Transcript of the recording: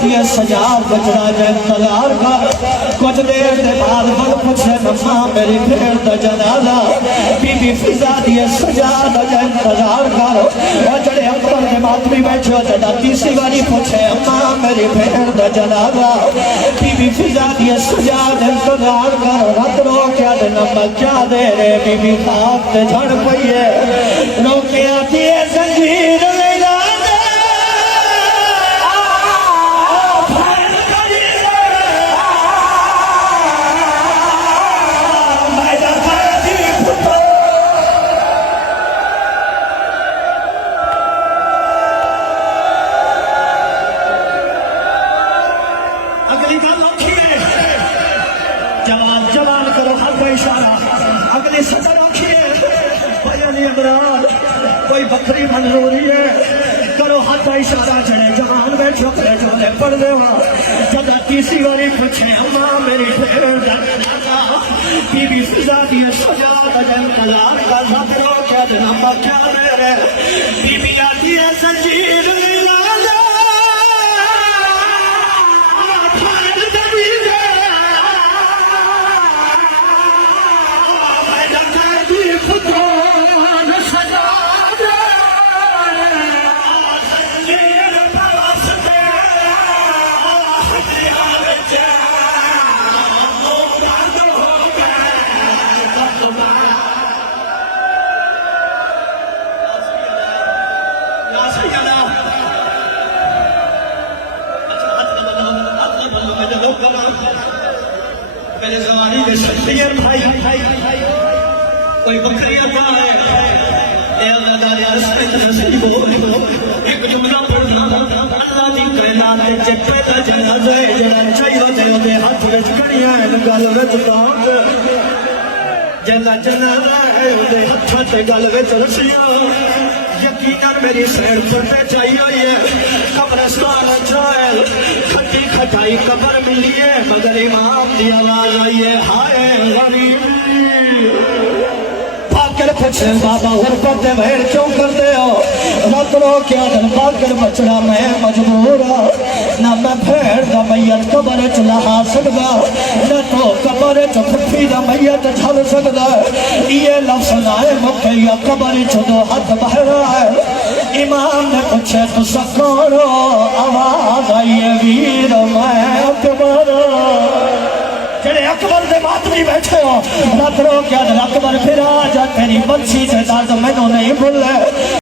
दिए सजाद बचना जय इंतजार कर। कुछ देर के बाद बल पूछे नम्मा मेरी भेड़ दा जनाजा। बीबी फिजा दिए सजाद जय इंतजार कर। और जड़े अकबर के मातमी बैठे हो जदा तीसरी बारी पूछे अम्मा मेरी भेड़ दा जनाजा। बीबी फिजा दिए सजाद इंतजार कर। रात रो क्या दे नमक क्या दे रे बीबी खाक ते झड़ पइए रोके आती है जंजीर लेला अगली सदर कोई बकरी मंजूरी है करो हाथ का इशारा चढ़े जवान में छोकरे चोले पड़ दे जब तीसरी बारी पूछे अम्मा मेरी बीबी फिजा दिए सजा कलार का खतरो क्या नंबर क्या मेरे बीबी आती है संजीर मेरे जवानी के शख्सियत भाई कोई बकरियां कहाँ है एक जुमला पढ़ना अल्लाह दी कायनात दे चप्पे दा जनाजा है जड़ा चाहिए ओदे हाथ विच कड़ियां है गल विच दांत जड़ा जनाजा है ओदे हाथ ते गल विच रस्सियां यकीनन मेरी सैर करने चाहिए कब्रिस्तान जाए खट्टी खटाई कब्र मिली है मगर इमाम की आवाज आई है हाय गरीब पाकर पूछे बाबा गुरबत दे भेड़ क्यों करते हो रत रो क्या दिन पाकर बचना मैं मजबूर ना मैं भेड़ दा मैयत कब्र च लहा सकदा न तो कब्र च फुफी दा मैयत छल सकदा ये लफ्ज आए मुखे या कब्र च दो हाथ बहरा है इमाम ने पूछे तो सकोरो आवाज आई वीर मैं अकबर जेड़े अकबर दे मातमी बैठे हो रत रो क्या अकबर फिर आ जा तेरी बच्ची से दर्द मैनू नहीं भूले।